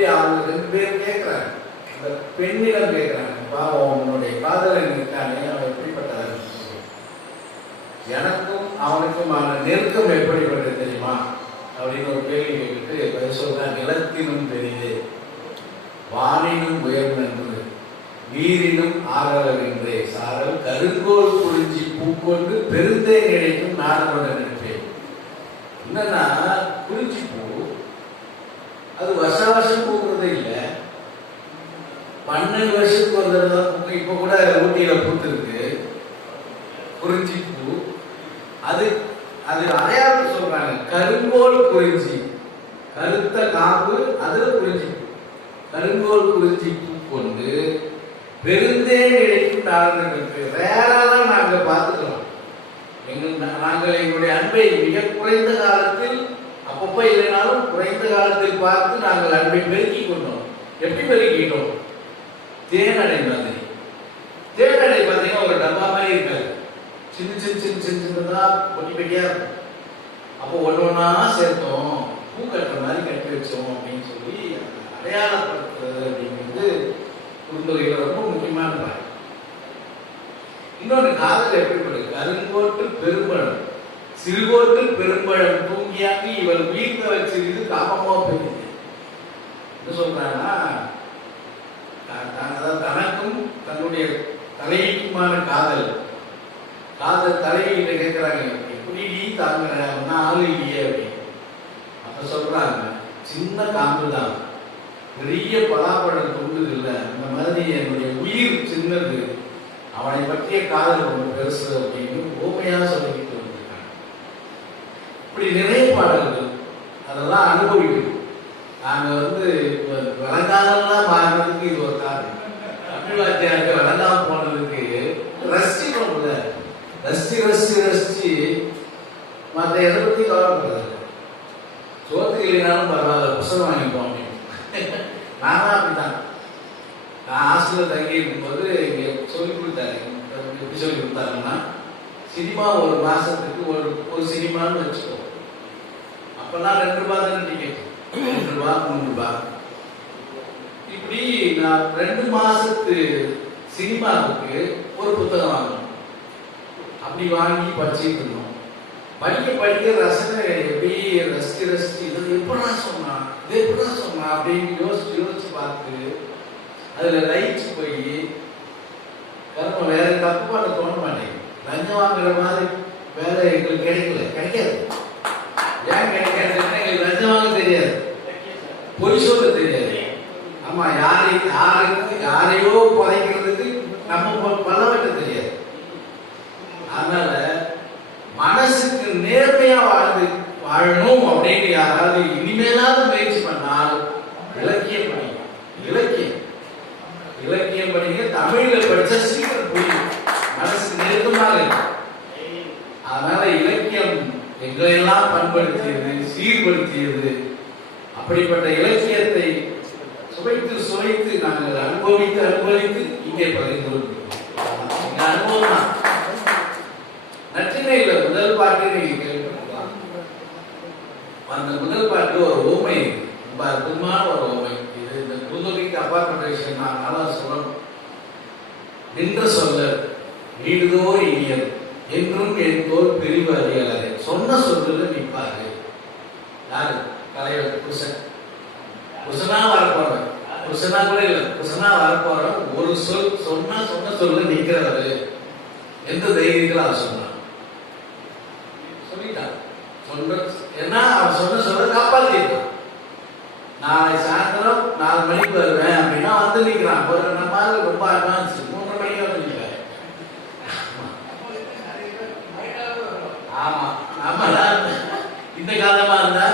எப்படி அவங்க 2 பேரும் கேட்கிறாங்க, அந்த பெண்ணிடம் கேட்கிறாங்க, பாவம் உன்னுடைய காதலன் இருக்கானே அவன் எப்படிப்பட்டவன், எனக்கும் அவனுக்குமான நெருக்கம் எப்படிப்பட்டது தெரியுமா அப்படின்னு ஒரு கேள்வி கேட்டுட்டு பதில் சொல்றாங்க. நிலத்தினும் பெரிது, வானினும் உயர்ந்தன்று, நீரினும் ஆகலவென்றே சாரல் கருங்கோல் குறிஞ்சி பூக்கொண்டு பெருந்தே கிடைக்கும் நாடு கொண்ட நினைப்பேன். என்னன்னா குறிஞ்சி பூ அது வருஷம் பூக்குறதே இல்லை, 12 வருஷத்துக்கு ஒரு தடவை தான் பூக்கும். இப்ப கூட ஊட்டியில பூத்திருக்கு குறிஞ்சி பூ. அது அது அடையாளத்தை சொல்றாங்க, கருங்கோல் குறிஞ்சி, கருத்த காப்பு அதுல குறிஞ்சி பூ, கருங்கோல் குறிஞ்சி பூ கொண்டு பெருந்தே கிடைக்கும் தாழ்ந்தங்களுக்கு. வேறாதான் நாங்கள் பார்த்துக்கலாம். நாங்கள் எங்களுடைய அன்பை மிக குறைந்த காலத்தில், அப்பப்போ இல்லைனாலும் குறைந்த காலத்தில் பார்த்து நாங்கள் அன்பை பெருக்கிக் கொண்டோம். எப்படி பெருக்கிட்டோம்? தேனடை மாதிரி. தேனடை பார்த்தீங்கன்னா ஒரு டப்பா மாதிரி இருக்காது, சின்ன சின்ன சின்ன சின்ன சின்னதா பொட்டி பெட்டியா இருக்கும். அப்போ ஒன்னொன்னா சேர்த்தோம், பூ கட்டுற மாதிரி கட்டி வச்சோம் அப்படின்னு சொல்லி அடையாளப்படுத்துறது அப்படிங்கிறது குறுந்தொகையில ரொம்ப முக்கியமான. இன்னொன்று காதல் எப்படிப்பட்டது? கருங்கோட்டு பெரும்பழம் சிறுகோட்டு பெரும்பழம் தூங்கியாக்கி இவர் உயிர்த்த வச்சிருக்கு காமமா பெரியது. என்ன சொல்றாங்கன்னா, தனக்கும் தன்னுடைய தலைவிக்குமான காதல். காதல் தலைவிகிட்ட கேட்கிறாங்க, எப்படி நீ தாங்குற ஆளு இல்லையே அப்படின்னு. அப்ப சொல்றாங்க, சின்ன காம்பு தான், பெரிய பலாப்பழம் தொங்குது இல்லை, அந்த மாதிரி என்னுடைய உயிர் சின்னது, அவனை பற்றிய காதல் ரொம்ப பெருசு அப்படின்னு ஓமையா சொல்லிக்கிட்டு வந்திருக்காங்க. இப்படி நிறைய பாடல்கள் அதெல்லாம் அனுபவிக்கணும். நாங்க வழங்காதெல்லாம் மாறினதுக்கு இது ஒரு காரணம். தமிழ் வாத்தியாருக்கு வழங்காம போனதுக்கு ரசிக்கணும்ல, ரசிச்சு மற்ற எதை பத்தி கவலைப்படுறது. சோத்துக்கு இல்லைனாலும் பரவாயில்ல, புத்தகம் வாங்கிப்போம் அப்படின்னு. நானும் அப்படிதான். நான் ஹாஸ்டலில் தங்கி இருக்கும்போது இங்கே சொல்லிக் கொடுத்தாரு. எப்படி சொல்லி கொடுத்தாருன்னா, சினிமா ஒரு மாசத்துக்கு ஒரு சினிமான்னு வச்சுக்கோ. அப்பெல்லாம் 2 ரூபாய் தானே டிக்கெட், 2 ரூபாய் 3 ரூபாய். இப்படி நான் 2 மாசத்து சினிமாவுக்கு ஒரு புத்தகம் வாங்கணும். அப்படி வாங்கி படிச்சுட்டு இருந்தோம். படிக்க ரசனை எப்படி ரசிச்சு இதை எப்படிதான் சொன்னான், இதை எப்படிதான் சொன்னான் அப்படின்னு யோசிச்சு பார்த்து அதுல லைட்ஸ் போய் கர்மம் வேற தப்பு பண்ண தோண மாட்டேங்குது. லஞ்சம் வாங்குற மாதிரி வேலை எங்களுக்கு கிடைக்காது. ஏன் கிடைக்காதுன்னா, எங்களுக்கு லஞ்சம் வாங்க தெரியாது, பொய் சொல்ல தெரியாது. ஆமா, யாரையோ புதைக்கிறதுக்கு நம்ம பல வெட்ட தெரியாது. அதனால மனசுக்கு நேர்மையா வாழணும் அப்படின்னு யாராவது இனிமேலாவது முயற்சி பண்ணால் இலக்கியம் படிங்க. தமிழ்ல படிச்சா சீக்கிரம் புரியும், மனசுக்கு நெருக்கமாக இருக்கும். அதனால இலக்கியம் எங்களையெல்லாம் பண்படுத்தியது, சீர்படுத்தியது. அப்படிப்பட்ட இலக்கியத்தை சுவைத்து நாங்கள் அனுபவித்து இங்கே பகிர்ந்து கொள்கிறோம். எங்க அனுபவம் தான். நற்றினையில முதல் பாட்டு நீங்க கேள்விப்பட்டிருக்கலாம். அந்த முதல் பாட்டு ஒரு ஓமை, ரொம்ப அற்புதமான ஒரு ஓமை. இது இந்த குறுந்தொகைக்கு அப்பாற்பட்ட விஷயம் தான், நல்லா சொல்லணும். நின்ற சொல்ல வீடுதோர் இனியர் என்றும் என் தோல் பிரிவு அறியலாதே. சொன்ன சொல்லுல நிற்பாரு யாரு? தலைவர் குசனா வரப்போறேன், குசனா கூட இல்ல, குசனா வரப்போறோம். ஒரு சொன்ன சொல்ல நிற்கிறவரு எந்த தைரியத்தில் அவர் சொன்னார் சொல்லிட்டான். ஏன்னா அவர் சொல்ல காப்பாத்திருக்கான். நாளை சாயந்தரம் 4 மணிக்கு வருவேன் அப்படின்னா வந்து நிற்கிறான். நம்ம ரொம்ப அட்வான்ஸ் 3 மணிக்கு வந்து நிற்கிறேன். ஆமா, நம்மளாம் இந்த காலமா இருந்தா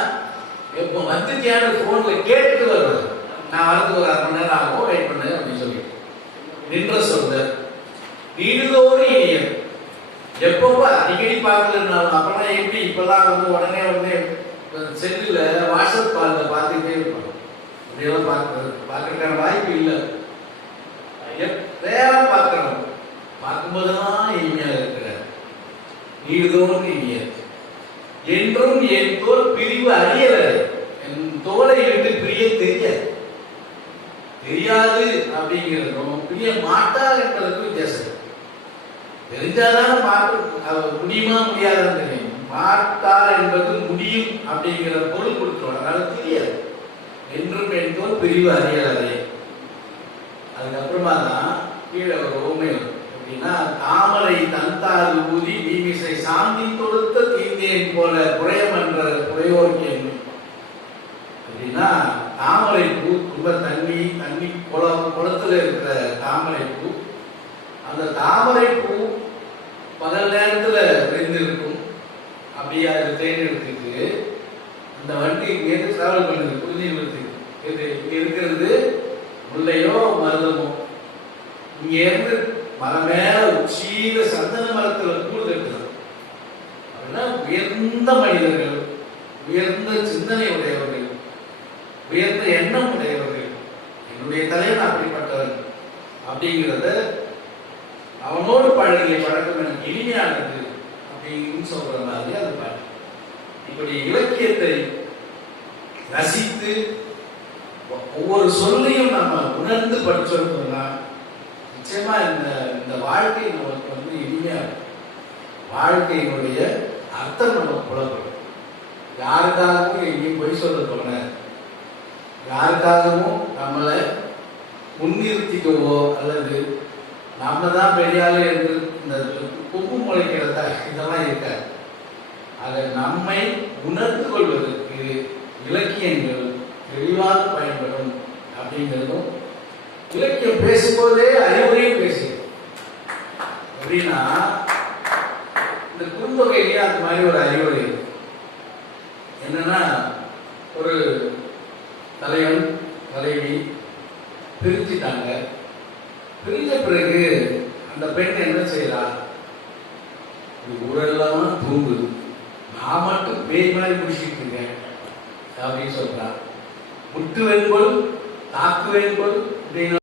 எப்போ வந்துட்டியான போன்ல கேட்டுட்டு வருவார். நான் வரதுக்கு ஒரு 1/2 மணி நேரம் ஆகும், வெயிட் பண்ணு அப்படின்னு சொல்லிட்டு நின்ற சொல்ல வீடுதோறு இனியர். எப்பப்போ அடிக்கடி பார்க்கலன்னாலும் அப்பெல்லாம் எப்படி இப்பெல்லாம் உடனே செல்லுல வாட்ஸ்அப் காலில் பார்த்துக்கிட்டே இருப்பாங்க. இப்படியெல்லாம் பார்க்கறதுக்கான வாய்ப்பு இல்லை. வேற பார்க்கணும், பார்க்கும்போதுதான் இனிமையாக இருக்கிறார். வீடுதோறும் இனியர் என்றும் என் தோல் பிரிவு அறியல. என் தோலை விட்டு பிரிய தெரியாது. தெரியாது அப்படிங்கிறதும் புரிய மாட்டார் என்பதற்கும் வித்தியாசம். தெரிஞ்சாதான் முடியுமா முடியாதுன்னு தெரியும். மாட்டார் என்பது முடியும் அப்படிங்கிற பொருள் கொடுத்துருவோம். அதனால தெரியாது என்றும் என்போர் பிரிவு அறியலாதே. அதுக்கப்புறமா தான் கீழே ஒரு ஓமை அப்படின்னா, தாமரை தந்தாது ஊதி மீமிசை சாந்தி தொடுத்த தீந்தேன் போல புறையம் என்ற புறையோர்க்கு அப்படின்னா, தாமரை பூ ரொம்ப தண்ணி குளத்துல இருக்கிற தாமரை பூ, அந்த தாமரை பூ பகல் நேரத்துல விரிந்திருக்கும். அப்படியே அது ட்ரெயின் எடுத்துட்டு அந்த வண்டி இங்கேருந்து டிராவல் பண்ணுது புரிஞ்சுக்கிறதுக்கு. இங்க இருக்கிறது முல்லையோ மருதமோ, இங்க இருந்து மரம் மேல உச்சியில சந்தன மரத்துல கூடு கட்டுது அப்படின்னா உயர்ந்த மனிதர்கள், உயர்ந்த சிந்தனை உடையவர்கள், உயர்ந்த எண்ணம் உடையவர்கள். என்னுடைய தலைவன் அப்படிப்பட்டவன் அப்படிங்கிறத அவனோடு பழகிய பழக்கம் எனக்கு இனிமையானது அப்படின்னு சொல்ற மாதிரி அது பாட்டு. இப்படி இலக்கியத்தை ரசித்து ஒவ்வொரு சொல்லையும் நம்ம உணர்ந்து படிச்சோம்னா நிச்சயமா இந்த வாழ்க்கை நமக்கு வந்து இனிமையா வாழ்க்கையினுடைய அர்த்தம் நமக்கு புலப்படும். யாருக்காகவும் எங்கேயும் பொய் சொல்ல போன, யாருக்காகவும் நம்மளை முன்னிறுத்திக்கவோ அல்லது நம்ம தான் பெரியாளு என்று இந்த குப்பு முளைக்கிறதா இதெல்லாம் இருக்காது. அதை நம்மை உணர்ந்து கொள்வதற்கு இலக்கியங்கள் தெளிவாக பயன்படும் அப்படிங்கிறதும், இலக்கியம் பேசும்போதே அறிவுரையும் பேசும். அப்படின்னா இந்த குறுந்தொகையிலேயே அந்த மாதிரி ஒரு அறிவுரை என்னன்னா, ஒரு தலைவன் தலைவி பிரிஞ்சிட்டாங்க. பிரிஞ்ச பிறகு அந்த பெண் என்ன செய்யறா, ஊரெல்லாம் தூங்குது, நான் மட்டும் பேய் மாதிரி முடிச்சுட்டு இருக்கேன் அப்படின்னு சொல்றா. முட்டு வெண்பொல் தாக்கு வெண்பொல் அப்படின்னு